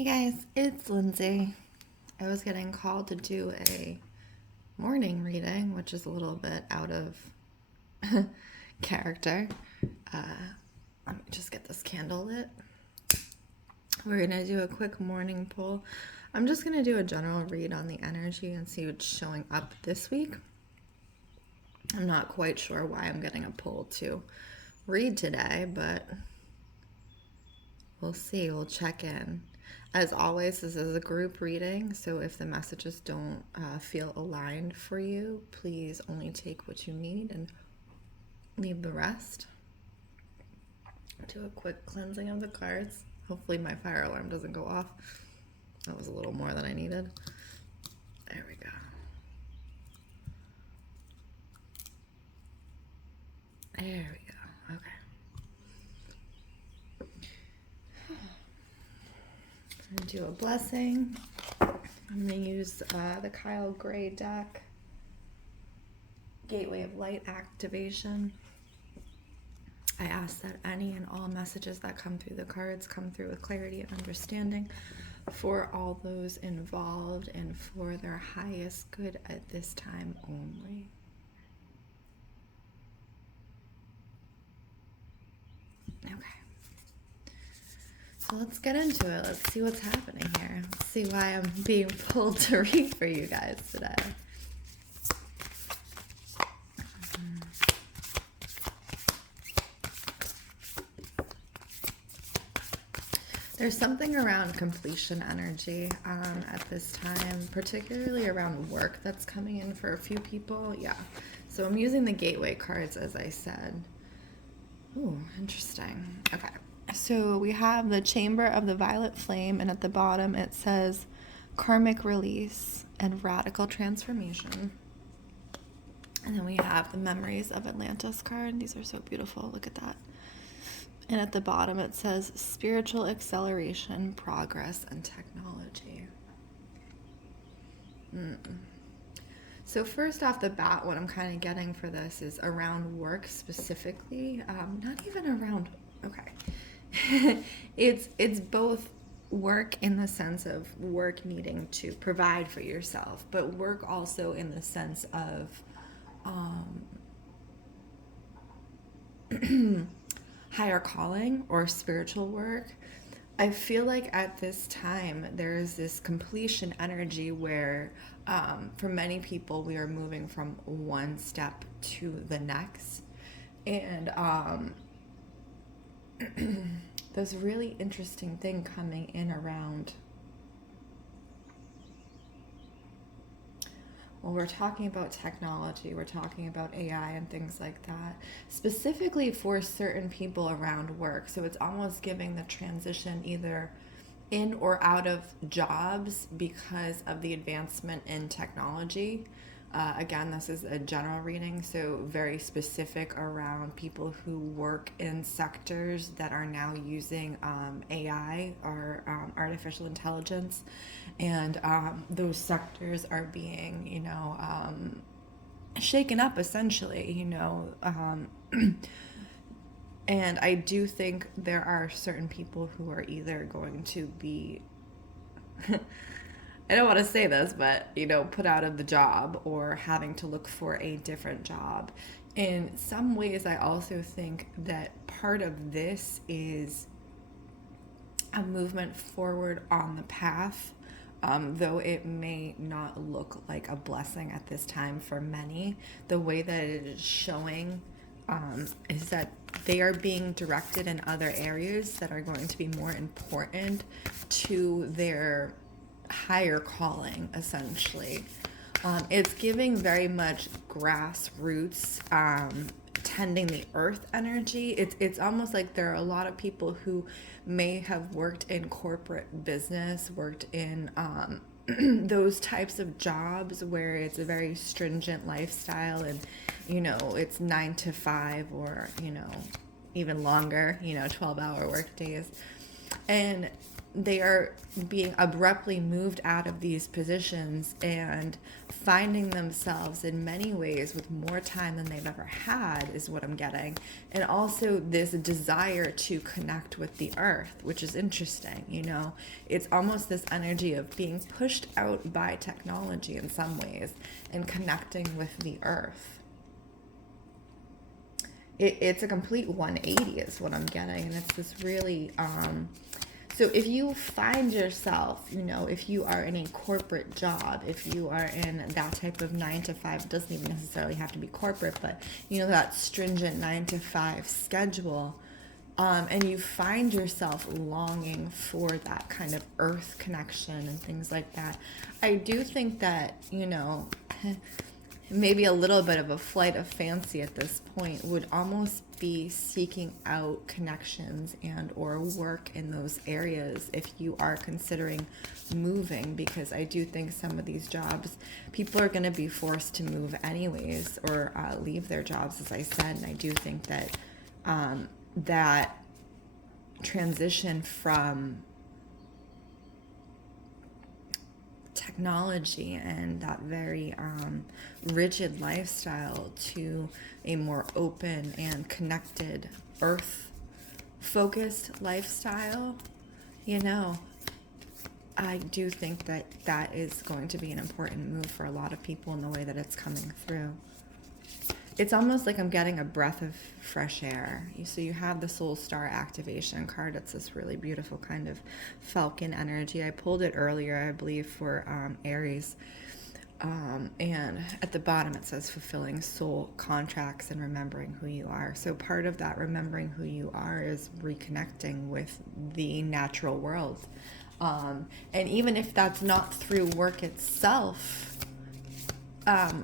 Hey guys, it's Lindsay. I was getting called to do a morning reading, which is a little bit out of character. Uh, Let me just get this candle lit. We're going to do a quick morning pull. I'm just going to do a general read on the energy and see what's showing up this week. I'm not quite sure why I'm getting a pull to read today, but we'll see. We'll check in. As always, this is a group reading, so if the messages don't feel aligned for you, please only take what you need and leave the rest. Do a quick cleansing of the cards. Hopefully my fire alarm doesn't go off. That was a little more than I needed. There we go. There we go. Okay. I'm going to do a blessing. I'm going to use the Kyle Gray deck, Gateway of Light Activation. I ask that any and all messages that come through the cards come through with clarity and understanding for all those involved and for their highest good at this time only. Okay. So let's get into it. Let's see what's happening here. Let's see why I'm being pulled to read for you guys today. There's something around completion energy at this time, particularly around work that's coming in for a few people. Yeah. So I'm using the gateway cards, as I said. Ooh, interesting. Okay. So we have the Chamber of the Violet Flame, and at the bottom it says karmic release and radical transformation. And then we have the Memories of Atlantis card. These are so beautiful. Look at that. And at the bottom it says spiritual acceleration, progress, and technology. So first off the bat, what I'm kind of getting for this is around work specifically. Not even around, okay. It's both work in the sense of work needing to provide for yourself, but work also in the sense of higher calling or spiritual work. I feel like at this time there is this completion energy where for many people we are moving from one step to the next, and there's a really interesting thing coming in around, well, we're talking about technology, we're talking about AI and things like that, specifically for certain people around work. So it's almost giving the transition either in or out of jobs because of the advancement in technology. Again, this is a general reading, so very specific around people who work in sectors that are now using AI or artificial intelligence, and those sectors are being, shaken up essentially, and I do think there are certain people who are either going to be I don't want to say this, but, put out of the job or having to look for a different job. In some ways, I also think that part of this is a movement forward on the path, though it may not look like a blessing at this time for many. The way that it is showing is that they are being directed in other areas that are going to be more important to their higher calling, essentially. It's giving very much grassroots, tending the earth energy. It's almost like there are a lot of people who may have worked in corporate business, worked in those types of jobs where it's a very stringent lifestyle, and it's 9 to 5 or even longer, 12-hour work days. And they are being abruptly moved out of these positions and finding themselves in many ways with more time than they've ever had, is what I'm getting. And also this desire to connect with the earth, which is interesting. You know, it's almost this energy of being pushed out by technology in some ways and connecting with the earth. It's a complete 180 is what I'm getting. And it's this really, so if you find yourself, you know, if you are in a corporate job, if you are in that type of 9 to 5, it doesn't even necessarily have to be corporate, but, you know, that stringent 9 to 5 schedule, and you find yourself longing for that kind of earth connection and things like that, I do think that, you know, maybe a little bit of a flight of fancy at this point would almost be seeking out connections and or work in those areas if you are considering moving, because I do think some of these jobs, people are going to be forced to move anyways, or leave their jobs, as I said. And I do think that that transition from technology and that very rigid lifestyle to a more open and connected earth focused lifestyle, you know, I do think that that is going to be an important move for a lot of people in the way that it's coming through. It's almost like I'm getting a breath of fresh air. So you have the Soul Star activation card. It's this really beautiful kind of falcon energy. I pulled it earlier, I believe, for Aries. And at the bottom it says fulfilling soul contracts and remembering who you are. So part of that remembering who you are is reconnecting with the natural world. And even if that's not through work itself,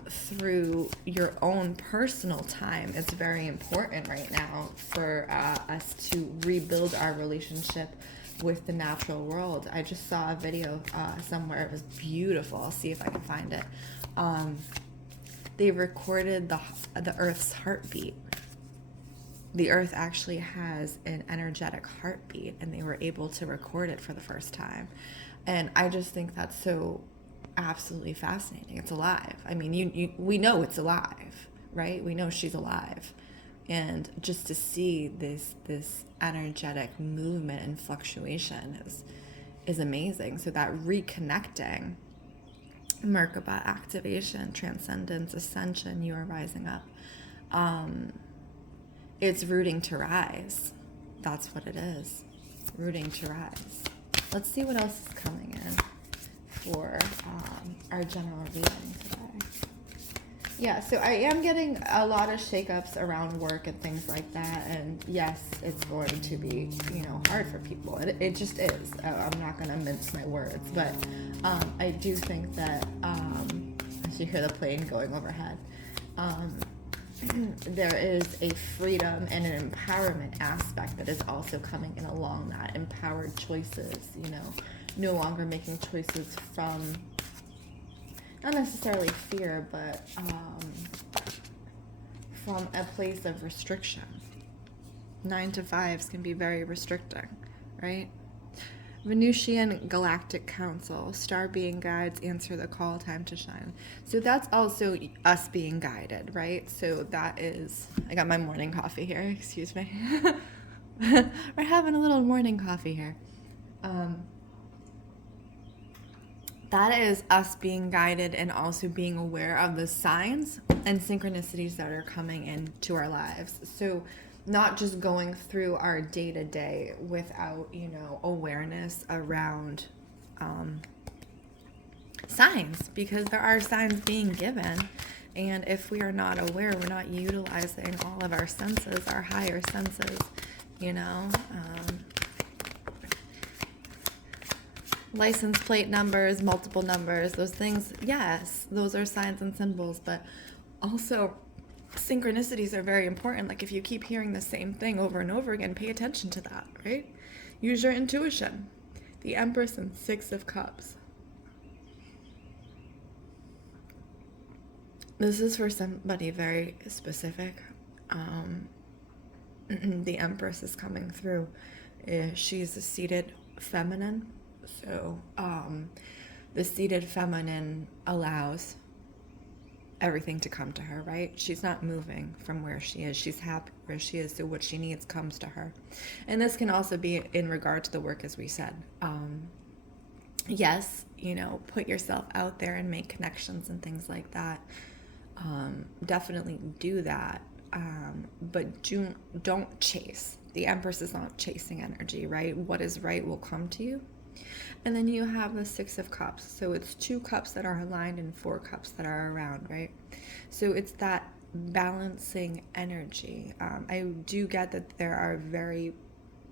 through your own personal time, it's very important right now for us to rebuild our relationship with the natural world. I just saw a video somewhere. It was beautiful. I'll see if I can find it. They recorded the Earth's heartbeat. The Earth actually has an energetic heartbeat, and they were able to record it for the first time. And I just think that's so absolutely fascinating. It's alive. I mean, we know it's alive, right? We know she's alive. And just to see this energetic movement and fluctuation is amazing. So that reconnecting, Merkaba activation, transcendence, ascension, you are rising up. It's rooting to rise. That's what it is. Rooting to rise. Let's see what else is coming in for our general reading today. Yeah, so I am getting a lot of shakeups around work and things like that, and yes, it's going to be, you know, hard for people. It just is. I'm not going to mince my words, but I do think that, as you hear the plane going overhead, there is a freedom and an empowerment aspect that is also coming in along that. Empowered choices, you know, no longer making choices from not necessarily fear, but from a place of restriction. 9 to 5s can be very restricting, right? Venusian Galactic Council, star being guides, answer the call, time to shine. So that's also us being guided, right? So that is, I got my morning coffee here, excuse me. We're having a little morning coffee here. That is us being guided and also being aware of the signs and synchronicities that are coming into our lives. So not just going through our day-to-day without, you know, awareness around signs, because there are signs being given. And if we are not aware, we're not utilizing all of our senses, our higher senses, you know. License plate numbers, multiple numbers, those things, yes, those are signs and symbols, but also synchronicities are very important. Like if you keep hearing the same thing over and over again, pay attention to that, right? Use your intuition. The Empress and 6 of Cups. This is for somebody very specific. The Empress is coming through. She's seated feminine. So the seated feminine allows everything to come to her, right? She's not moving from where she is. She's happy where she is, so what she needs comes to her. And this can also be in regard to the work, as we said. Yes, put yourself out there and make connections and things like that. Definitely do that. But don't chase. The Empress is not chasing energy, right? What is right will come to you. And then you have the Six of Cups. So it's 2 cups that are aligned and 4 cups that are around, right? So it's that balancing energy. I do get that there are very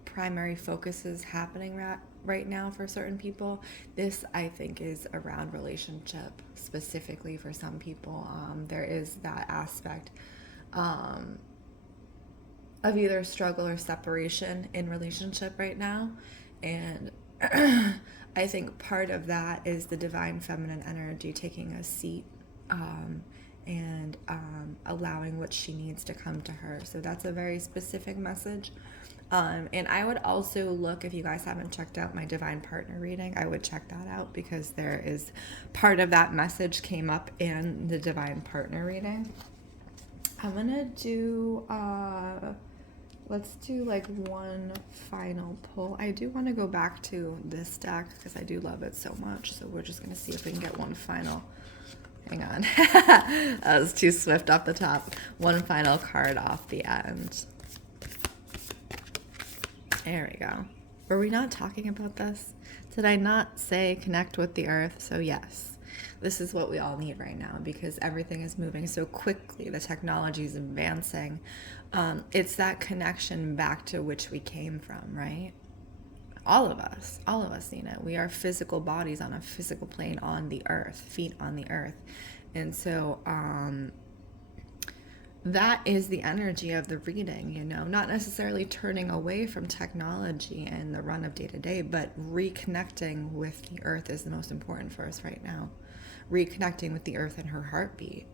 primary focuses happening right now for certain people. This, I think, is around relationship specifically for some people. There is that aspect of either struggle or separation in relationship right now. And I think part of that is the divine feminine energy taking a seat and allowing what she needs to come to her. So that's a very specific message. And I would also look, if you guys haven't checked out my divine partner reading, I would check that out, because there is part of that message came up in the divine partner reading. I'm gonna do let's do like one final pull. I do want to go back to this deck because I do love it so much. So we're just going to see if we can get one final. Hang on. That was too swift off the top. One final card off the end. There we go. Were we not talking about this? Did I not say connect with the earth? So yes, this is what we all need right now, because everything is moving so quickly. The technology is advancing. It's that connection back to which we came from, right? All of us, Nina. We are physical bodies on a physical plane on the earth, feet on the earth. And so that is the energy of the reading, not necessarily turning away from technology and the run of day to day, but reconnecting with the earth is the most important for us right now. Reconnecting with the earth and her heartbeat.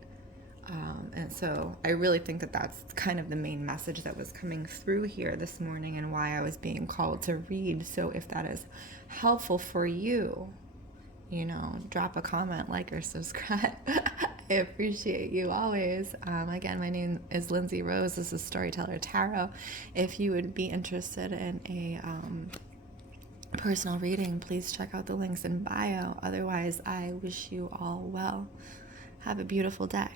And so I really think that that's kind of the main message that was coming through here this morning, and why I was being called to read. So if that is helpful for you, drop a comment, like, or subscribe. I appreciate you always. Again, my name is Lindsey Rose. This is Storyteller Tarot. If you would be interested in a personal reading, please check out the links in bio. Otherwise, I wish you all well. Have a beautiful day.